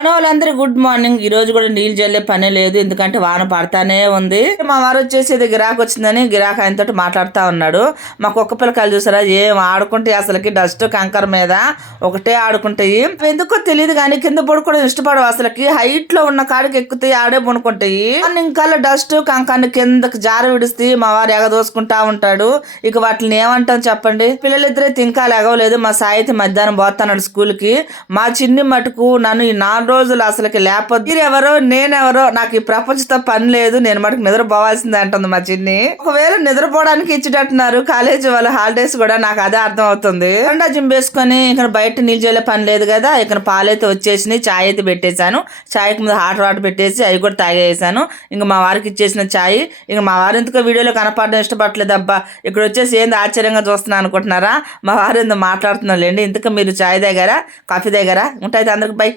మన వాళ్ళందరూ good morning. ఈ రోజు కూడా నీళ్ళు చల్లే పని లేదు. ఎందుకంటే వాన పడతానే ఉంది. మా వారు వచ్చేసి ఇది గిరాకు వచ్చిందని గిరాకు ఆయనతో మాట్లాడుతూ ఉన్నాడు. మా కుక్క పిల్లకాయలు చూసారా? ఏం ఆడుకుంటే అసలుకి డస్ట్ కంకర మీద. ఒకటే ఆడుకుంటాయి. ఎందుకో తెలియదు కానీ కింద పడుకోవడం ఇష్టపడవు అసలుకి. హైట్లో ఉన్న కాడికి ఎక్కుతాయి ఆడే పడుకుంటాయి ఇంకా డస్ట్ కంకర్ని కిందకి జార విడిస్తే మా వారు ఎగదోసుకుంటా ఉంటాడు. ఇక వాటిని ఏమంటాం చెప్పండి? పిల్లలిద్దరే ఇంకా ఎగవలేదు. మా సాయితే మధ్యాహ్నం పోతున్నాడు స్కూల్కి మా చిన్ని మటుకు నన్ను ఈ నాలుగు రోజులు అసలుకి లేకపోతే మీరెవరో నేనెవరో నాకు ఈ ప్రపంచంతో పని లేదు నేను మటుకు నిద్రపోవాల్సిందే అంటుంది మా చిన్ని. ఒకవేళ నిద్రపోవడానికి ఇచ్చేటట్టున్నారు కాలేజీ వాళ్ళ హాలిడేస్ కూడా నాకు అదే అర్థం అవుతుంది ఎండా జిమ్ వేసుకొని ఇక్కడ బయట నీళ్ళు పని లేదు కదా ఇక్కడ పాలైతే వచ్చేసినాయి ఛాయ్ అయితే పెట్టేశాను. చాయ్కి ముందు హాట్ వాటర్ పెట్టేసి అవి కూడా తాగేసాను. ఇంకా మా వారికి ఇచ్చేసిన చాయ్. ఇంకా మా వారు ఎందుకో వీడియోలో కనపడడం ఇష్టపడలేదు అబ్బా. ఇక్కడ వచ్చేసి ఏంది ఆశ్చర్యంగా చూస్తున్నా అనుకుంటున్నారా? మా వారు ఎందుకు మాట్లాడుతున్నారులేండి ఇంతకు మీరు చాయ్ దగ్గర కాఫీ దగ్గర ఉంటాయి అందరికి బై.